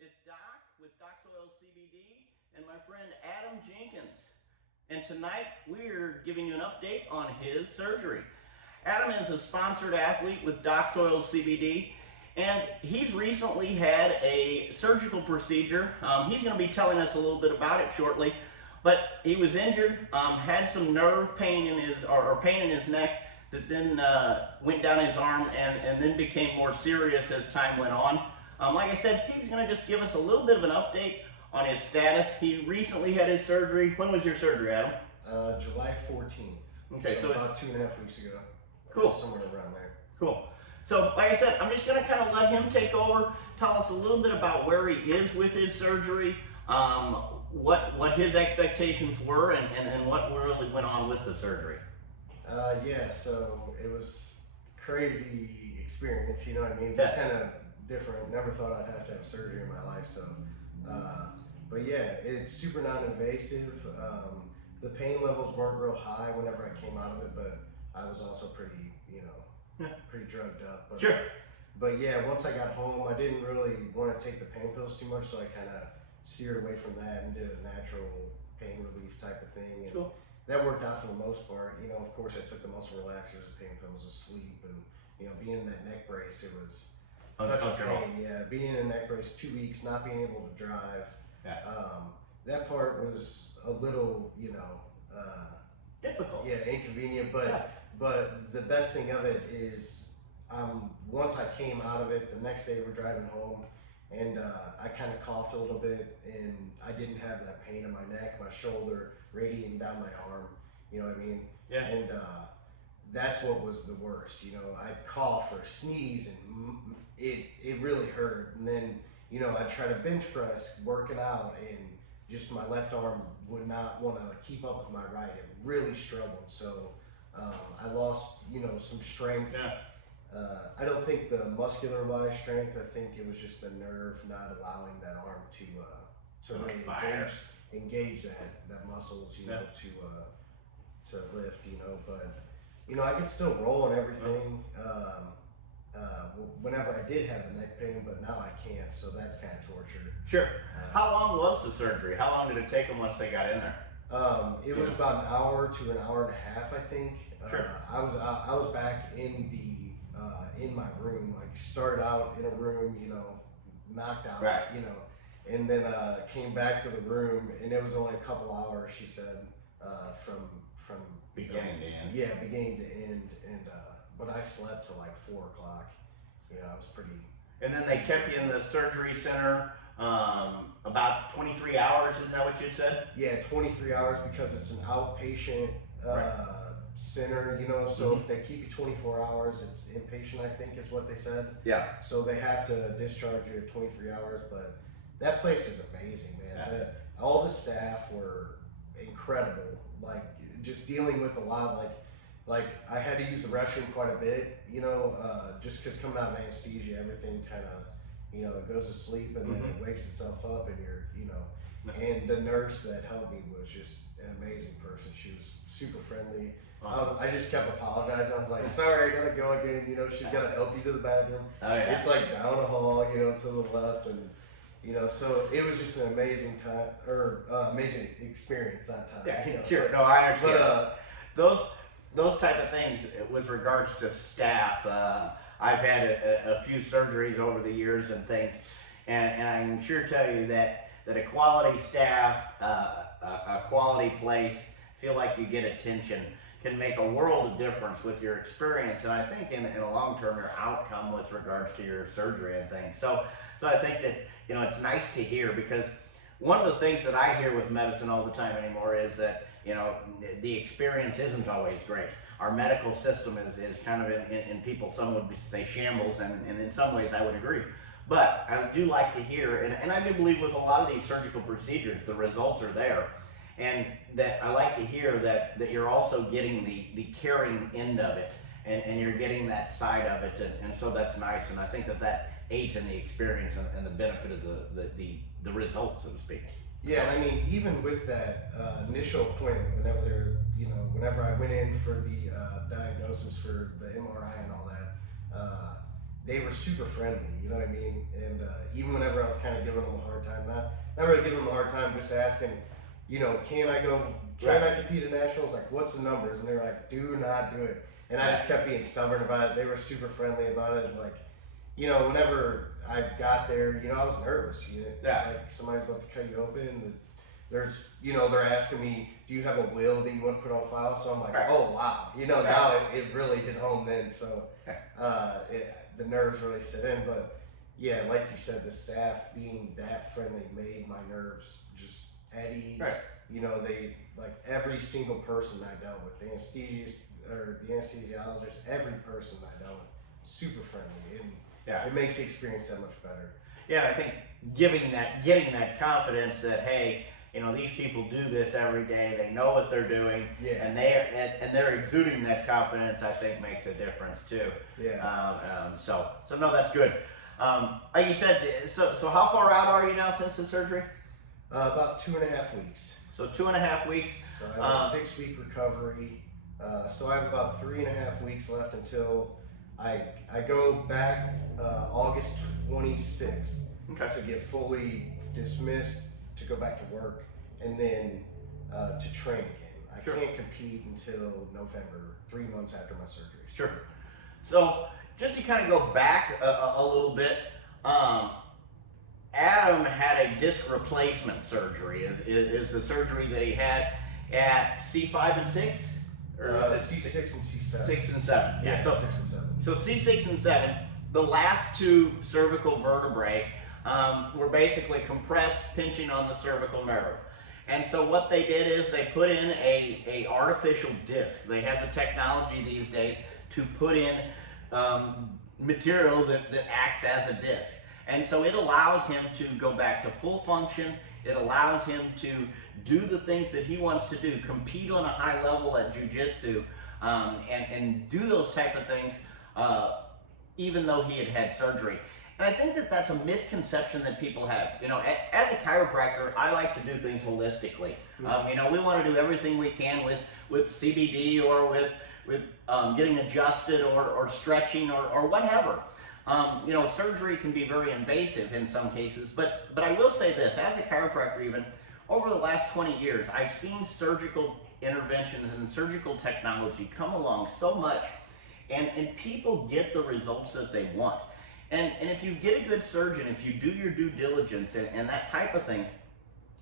It's Doc with Doc's Oil CBD and my friend Adam Jenkins. And tonight we're giving you an update on his surgery. Adam is a sponsored athlete with Doc's Oil CBD, and he's recently had a surgical procedure. He's going to be telling us a little bit about it shortly, but he was injured, had some nerve pain in his or pain in his neck that then went down his arm and then became more serious as time went on. Like I said, he's going to just give us a little bit of an update on his status. He recently had his surgery. When was your surgery, Adam? July 14th. Okay, so about 2.5 weeks ago. Cool. Somewhere around there. Cool. So, like I said, I'm just going to kind of let him take over, tell us a little bit about where he is with his surgery, what his expectations were, and what really went on with the surgery. Yeah, so it was crazy experience, you know what I mean? Just kind of different. Never thought I'd have to have surgery in my life, so. But yeah, it's super non-invasive. The pain levels weren't real high whenever I came out of it, but I was also pretty, pretty drugged up. But, Sure. But yeah, once I got home, I didn't really want to take the pain pills too much, so I kind of steered away from that and did a natural pain relief type of thing. And Cool. that worked out for the most part. Of course, I took the muscle relaxers and pain pills to sleep, and being in that neck brace, it was such a pain. Yeah, being in a neck brace 2 weeks, not being able to drive. Yeah. That part was a little, Difficult. yeah, inconvenient. But the best thing of it is, once I came out of it, the next day we're driving home, and I kind of coughed a little bit, and I didn't have that pain in my neck, my shoulder, radiating down my arm. You know what I mean? Yeah. And that's what was the worst. I'd cough or sneeze, and it really hurt. And then I'd try to bench press, working out, and just my left arm would not want to keep up with my right. It really struggled. So I lost some strength. Yeah. I don't think the muscular wise strength. I think it was just the nerve not allowing that arm to really engage that muscles to lift. But I could still roll and everything. Whenever I did have the neck pain, but now I can't, so that's kind of torture. Sure. How long was the surgery? How long did it take them once they got in there? It was about an hour to an hour and a half, I think. Sure. I was back in my room, like started out in a room, knocked out, right. And then came back to the room, and it was only a couple hours, she said, from beginning to end. Yeah, beginning to end, and but I slept till like 4 o'clock. I was pretty. And then they kept you in the surgery center about 23 hours. Isn't that what you said? Yeah, 23 hours because it's an outpatient center. So if they keep you 24 hours, it's inpatient. I think is what they said. Yeah. So they have to discharge you at 23 hours, but that place is amazing, man. Yeah. All the staff were incredible. Like just dealing with a lot like I had to use the restroom quite a bit, just because coming out of anesthesia, everything kind of, it goes to sleep and then it wakes itself up, and and the nurse that helped me was just an amazing person. She was super friendly. I just kept apologizing. I was like, sorry, I gotta go again. She's gotta help you to the bathroom. Oh, yeah. It's like down a hall, to the left, and so it was just an amazing time, or amazing experience that time. Yeah, sure. No, I understand. But those type of things with regards to staff, I've had a few surgeries over the years and things, and I can sure tell you that a quality staff, a quality place, feel like you get attention, can make a world of difference with your experience, and I think in a long term your outcome with regards to your surgery and things. So I think that it's nice to hear, because one of the things that I hear with medicine all the time anymore is that the experience isn't always great. Our medical system is kind of in people, some would say shambles, and in some ways I would agree. But I do like to hear, and I do believe with a lot of these surgical procedures, the results are there. And that I like to hear that you're also getting the caring end of it, and you're getting that side of it, and so that's nice, and I think that aids in the experience and the benefit of the result, so to speak. Yeah, I mean, even with that initial appointment, whenever I went in for the diagnosis for the MRI and all that, they were super friendly, you know what I mean? And even whenever I was kind of giving them a hard time, not really giving them a hard time, just asking, you know, can I compete at nationals? Like, what's the numbers? And they were like, do not do it. And I just kept being stubborn about it. They were super friendly about it. And like, you know, whenever I got there, you know, I was nervous. You know, like somebody's about to cut you open. There's, you know, they're asking me, do you have a will that you want to put on file? So I'm like, oh wow, you know, now it really hit home then. So the nerves really set in. But yeah, like you said, the staff being that friendly made my nerves just at ease. You know, they, like, every single person I dealt with, the anesthesiologist, every person I dealt with, super friendly, and it makes the experience that much better. Yeah, I think getting that confidence that, hey, you know, these people do this every day, they know what they're doing, and they're exuding that confidence, I think makes a difference too. So no, that's good. Like you said, so how far out are you now since the surgery? About 2.5 weeks. So 2.5 weeks. So I have a 6-week recovery. So I have about 3.5 weeks left until I go back August 26th to get fully dismissed, to go back to work, and then to train again. I can't compete until November, 3 months after my surgery. Sure. So just to kind of go back a little bit, Adam had a disc replacement surgery. Is the surgery that he had at C5 and 6? Or C6 and C7. 6 and 7. Yeah, so 6 and 7. So C6 and 7, the last two cervical vertebrae were basically compressed, pinching on the cervical nerve. And so what they did is they put in a artificial disc. They have the technology these days to put in material that acts as a disc. And so it allows him to go back to full function. It allows him to do the things that he wants to do, compete on a high level at jiu-jitsu, and do those type of things, even though he had surgery. And I think that that's a misconception that people have. You know, as a chiropractor, I like to do things holistically. You know, we want to do everything we can with CBD or with getting adjusted or stretching or whatever. You know, surgery can be very invasive in some cases, but I will say this, as a chiropractor even, over the last 20 years, I've seen surgical interventions and surgical technology come along so much, and people get the results that they want. And if you get a good surgeon, if you do your due diligence and that type of thing,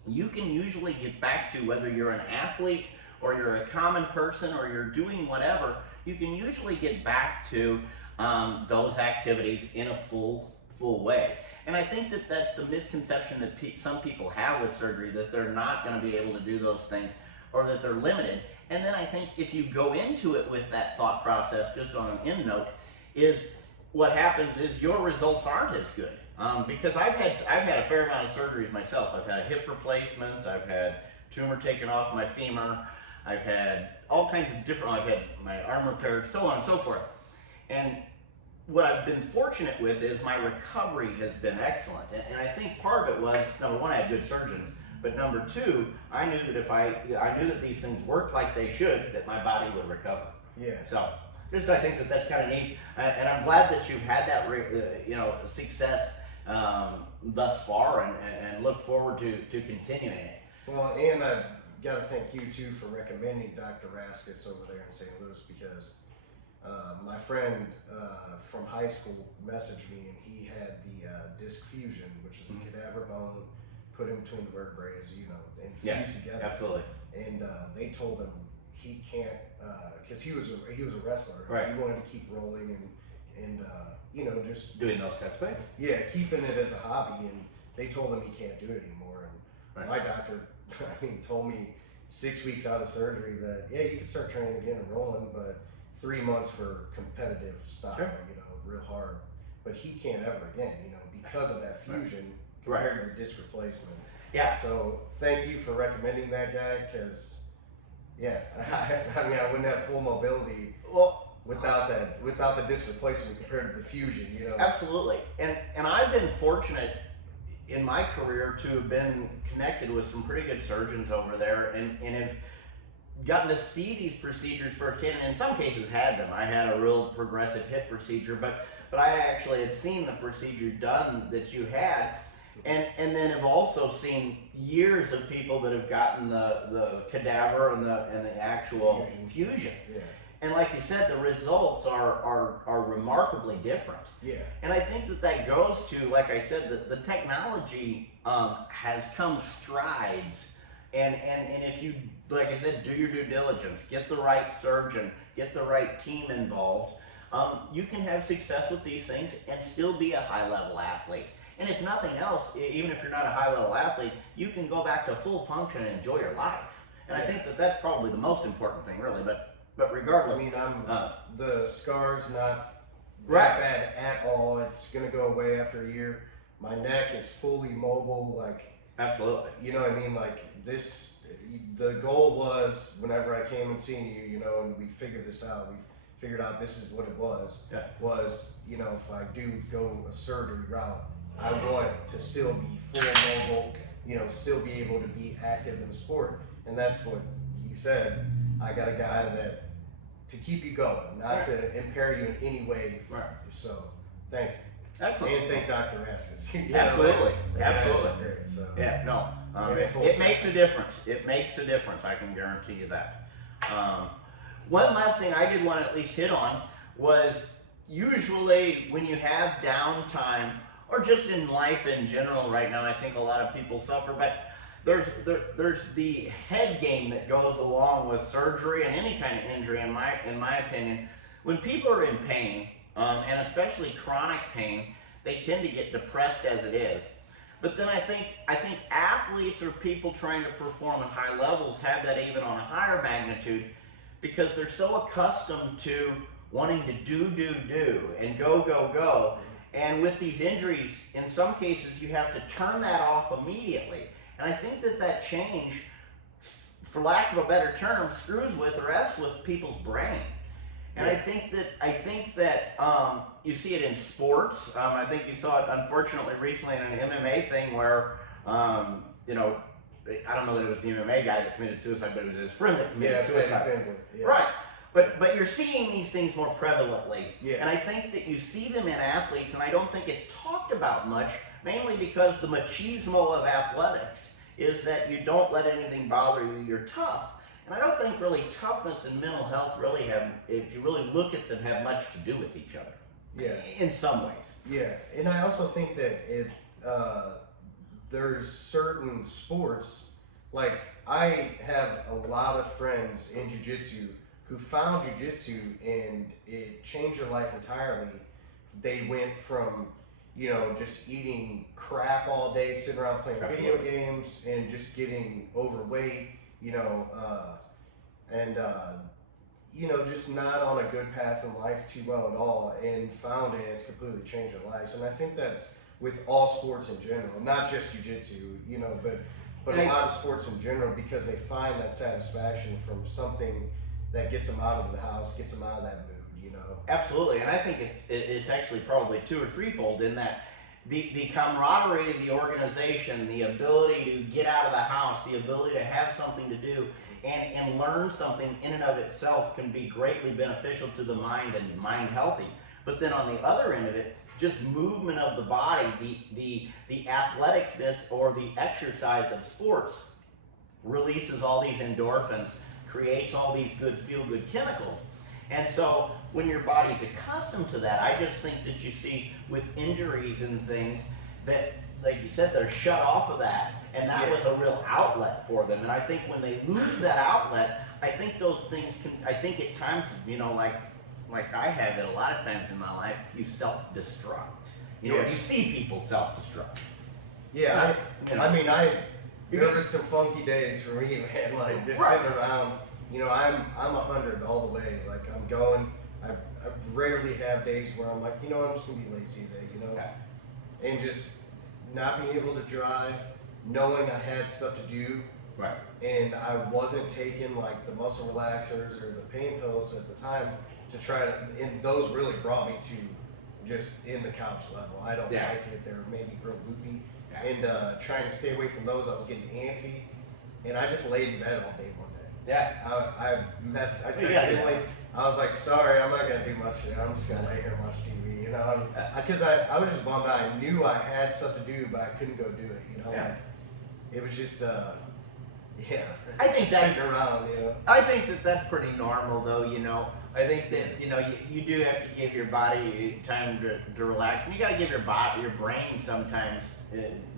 you can usually get back to, whether you're an athlete or you're a common person or you're doing whatever, you can usually get back to those activities in a full way. And I think that that's the misconception that some people have with surgery, that they're not going to be able to do those things or that they're limited. And then I think if you go into it with that thought process, just on an end note, is what happens is your results aren't as good. Because I've had a fair amount of surgeries myself. I've had a hip replacement, I've had tumor taken off my femur, I've had all kinds of different, I've had my arm repaired, so on and so forth. And what I've been fortunate with is my recovery has been excellent. And I think part of it was, number one, I had good surgeons, but number two, I knew that I knew that these things worked like they should, that my body would recover. Yeah. So I think that that's kind of neat, and I'm glad that you've had that you know, success thus far, and look forward to continuing it. Well, and I got to thank you too for recommending Dr. Raskus over there in St. Louis, because my friend from high school messaged me, and he had the disc fusion, which is the cadaver bone put in between the vertebrae, you know, and fused together. Absolutely. And they told him he can't, because he was a wrestler. Right. He wanted to keep rolling and you know, just doing those types of things. Yeah, keeping it as a hobby. And they told him he can't do it anymore. And my doctor, I mean, told me 6 weeks out of surgery that you can start training again and rolling, but 3 months for competitive style, you know, real hard. But he can't ever again, you know, because of that fusion compared to the disc replacement. Yeah. So thank you for recommending that guy, because I mean, I wouldn't have full mobility without the disc replacement compared to the fusion, you know. Absolutely. And I've been fortunate in my career to have been connected with some pretty good surgeons over there, and have gotten to see these procedures firsthand, and in some cases had them. I had a real progressive hip procedure, but but I actually had seen the procedure done that you had, and then have also seen years of people that have gotten the cadaver and the actual fusion. Yeah. And like you said, the results are remarkably different. Yeah. And I think that goes to, like I said, the technology has come strides. And if you, like I said, do your due diligence, get the right surgeon, get the right team involved, you can have success with these things and still be a high-level athlete. And if nothing else, even if you're not a high-level athlete, you can go back to full function and enjoy your life. And I think that's probably the most important thing, really. But regardless, I mean, the scar's not right. that bad at all. It's gonna go away after a year. My neck is fully mobile, like Absolutely. you know what I mean. Like this, the goal was whenever I came and seen you, you know, and we figured this out. We figured out this is what it was. Yeah. Was, you know, if I do go a surgery route, I want to still be full mobile. You know, still be able to be active in the sport, and that's what you said. I got a guy that to keep you going, not to impair you in any way. Right. So, thank you. Absolutely. And thank Dr. Raskus. Absolutely. Absolutely. Absolutely. Great, so. Yeah, no. Yeah, it makes a difference. It makes a difference. I can guarantee you that. One last thing I did want to at least hit on was usually when you have downtime, or just in life in general right now, I think a lot of people suffer, but there's the head game that goes along with surgery and any kind of injury, in my opinion. When people are in pain, and especially chronic pain, they tend to get depressed as it is. But then I think athletes or people trying to perform at high levels have that even on a higher magnitude, because they're so accustomed to wanting to do and go. And with these injuries, in some cases, you have to turn that off immediately. And I think that change, for lack of a better term, screws with or F's with people's brain. And I think that you see it in sports. I think you saw it, unfortunately, recently in an MMA thing where, you know, I don't know that it was the MMA guy that committed suicide, but it was his friend that committed suicide. Yeah. Right. But you're seeing these things more prevalently. Yeah. And I think that you see them in athletes, and I don't think it's talked about much, mainly because the machismo of athletics is that you don't let anything bother you, you're tough. And I don't think really toughness and mental health really have, if you really look at them, have much to do with each other. Yeah. In some ways. Yeah. And I also think that there's certain sports, like I have a lot of friends in jiu-jitsu who found jiu-jitsu and it changed their life entirely. They went from, you know, just eating crap all day, sitting around playing video games and just getting overweight, you know, you know, just not on a good path in life too well at all, and found it, it's completely changed their lives. And I think that's with all sports in general, not just jiu-jitsu, you know, but a lot of sports in general, because they find that satisfaction from something that gets them out of the house, gets them out of that mood, you know. Absolutely, and I think it's actually probably two or threefold in that the camaraderie of the organization, the ability to get out of the house, the ability to have something to do, and learn something in and of itself can be greatly beneficial to the mind and mind healthy. But then on the other end of it, just movement of the body, the athleticness or the exercise of sports releases all these endorphins, creates all these good feel-good chemicals. And so when your body's accustomed to that, I just think that you see with injuries and things that, like you said, they're shut off of that. And that was a real outlet for them. And I think when they lose that outlet, I think those things can, I think at times, you know, like I have it a lot of times in my life, you self-destruct. You know, you see people self-destruct. Yeah, you know. I mean, there were some funky days for me, man, like just sitting around, you know, I'm 100 all the way, like I'm going, I rarely have days where I'm like, you know, I'm just gonna be lazy today, you know, and just not being able to drive, knowing I had stuff to do, right, and I wasn't taking like the muscle relaxers or the pain pills at the time to try to, and those really brought me to just in the couch level. I don't like it, they're made me real loopy. And trying to stay away from those, I was getting antsy, and I just laid in bed all day one day. Yeah. I texted Yeah. him like, I was like, sorry, I'm not gonna do much today. I'm just gonna lay here and watch TV. You know, because I was just bummed out. I knew I had stuff to do, but I couldn't go do it. You know, Yeah. like, it was just yeah. I think just that's sitting around. You know. I think that that's pretty normal, though. You know, I think that you do have to give your body time to relax, and you got to give your brain sometimes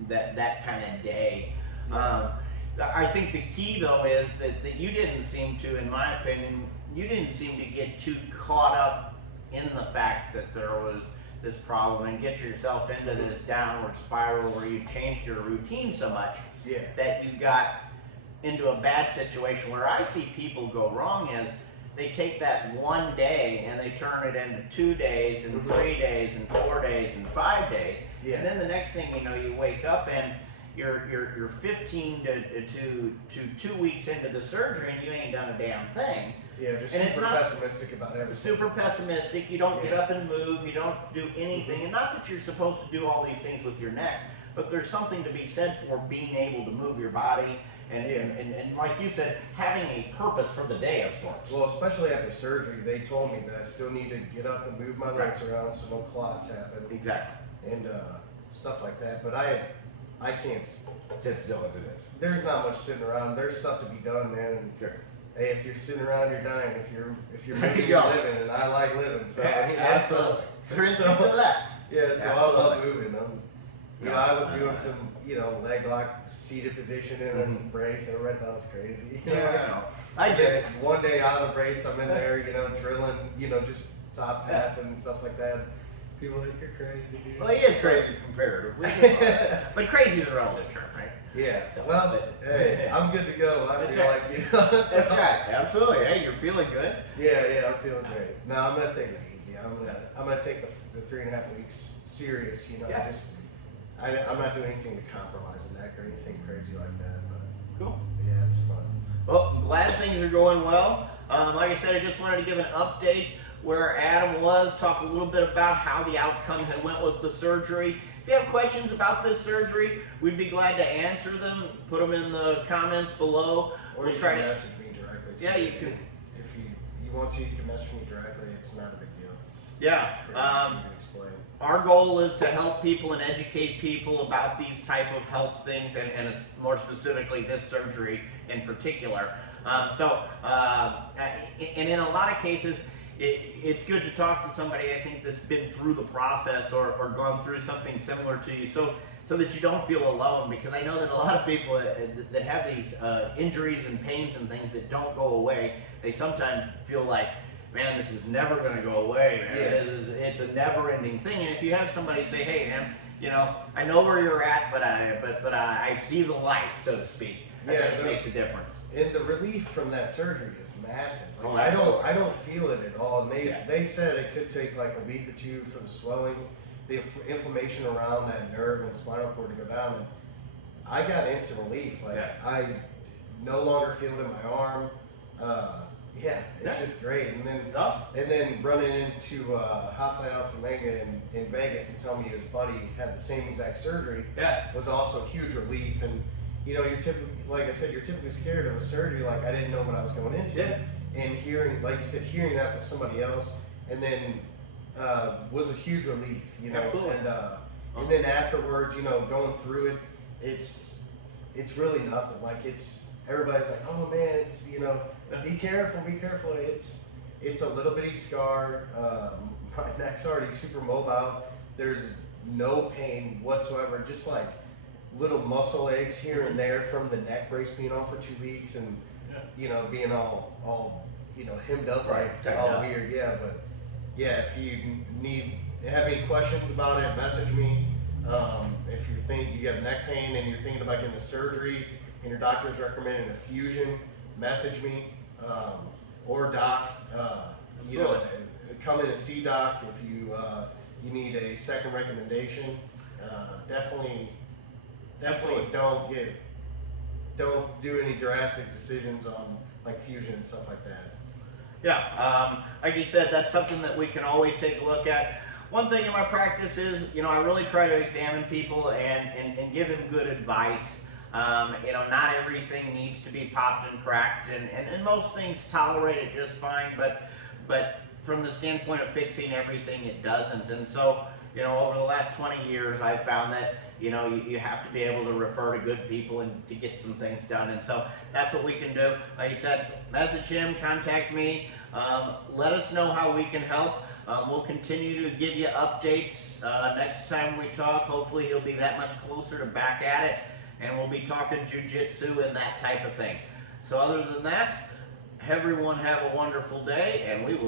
that kind of day. I think the key, though, is that you didn't seem to, in my opinion, you didn't seem to get too caught up in the fact that there was this problem and get yourself into this downward spiral where you changed your routine so much that you got into a bad situation. Where I see people go wrong is they take that one day and they turn it into 2 days and 3 days and 4 days and 5 days, and then the next thing you know, you wake up and you're 15 to 2 weeks into the surgery and you ain't done a damn thing. Yeah, just and super pessimistic about everything. Super pessimistic. You don't get up and move. You don't do anything. And not that you're supposed to do all these things with your neck, but there's something to be said for being able to move your body and like you said, having a purpose for the day of sorts. Well, especially after surgery, they told me that I still need to get up and move my legs around so no clots happen. Exactly. And stuff like that. But I can't sit still as it is. There's not much sitting around. There's stuff to be done, man. And hey, if you're sitting around, you're dying. If you're moving, you're living, and I like living. So absolutely. There is something to that. Yeah, so I love moving. You know, I was doing some, leg lock, seated position in a brace. Everybody thought I was crazy. I did. One day out of the brace, I'm in there, drilling, just top passing and stuff like that. People think you're crazy, dude. Well, he is crazy comparatively. But crazy is a relative term, right? Yeah. Well, hey, I'm good to go. I feel like, So. That's right. Absolutely. Hey, you're feeling good. Yeah, I'm feeling great. No, I'm gonna take it easy. I'm gonna take the 3.5 weeks serious. I'm not doing anything to compromise the neck or anything crazy like that. But cool. Yeah, it's fun. Well, I'm glad things are going well. Like I said, I just wanted to give an update where Adam was, talk a little bit about how the outcome had went with the surgery. If you have questions about this surgery, we'd be glad to answer them. Put them in the comments below. Or you can message me directly. Yeah, you can. If you want to, you can message me directly. It's not a big deal. Yeah. Our goal is to help people and educate people about these type of health things, and more specifically this surgery in particular. And in a lot of cases, it's good to talk to somebody, I think, that's been through the process or gone through something similar to you, so that you don't feel alone, because I know that a lot of people that have these injuries and pains and things that don't go away, they sometimes feel like, man, this is never going to go away, man. Yeah. It's a never-ending thing. And if you have somebody say, hey, man, I know where you're at, but I see the light, so to speak. It makes a difference. And the relief from that surgery is massive. I don't feel it at all. And they said it could take like a week or two for the swelling, the inflammation around that nerve and spinal cord to go down. And I got instant relief. I no longer feel it in my arm. It's just great. And then running into Rafael Alpha in Vegas and telling me his buddy had the same exact surgery was also a huge relief. And you're typically, like I said, you're typically scared of a surgery. Like, I didn't know what I was going into. And hearing, like you said, hearing that from somebody else, and then was a huge relief. Absolutely. And then afterwards, going through it, it's really nothing. Like, everybody's like, oh man, it's be careful. It's a little bitty scar. My neck's already super mobile. There's no pain whatsoever. Just like little muscle aches here and there from the neck brace being on for 2 weeks and being all hemmed up, all weird. But if you have any questions about it, message me. If you think you have neck pain and you're thinking about getting a surgery and your doctor's recommending a fusion, message me. Or doc, come in and see doc if you need a second recommendation. Definitely don't do any drastic decisions on like fusion and stuff like that. Yeah, like you said, that's something that we can always take a look at. One thing in my practice is, I really try to examine people and give them good advice. You know, not everything needs to be popped and cracked, and most things tolerate it just fine, but from the standpoint of fixing everything, it doesn't. And so, you know, over the last 20 years, I've found that, you know, you have to be able to refer to good people and to get some things done. And so that's what we can do. Like I said, message him, contact me, let us know how we can help. We'll continue to give you updates next time we talk. Hopefully you'll be that much closer to back at it, and we'll be talking jiu-jitsu and that type of thing. So other than that, everyone have a wonderful day, and we will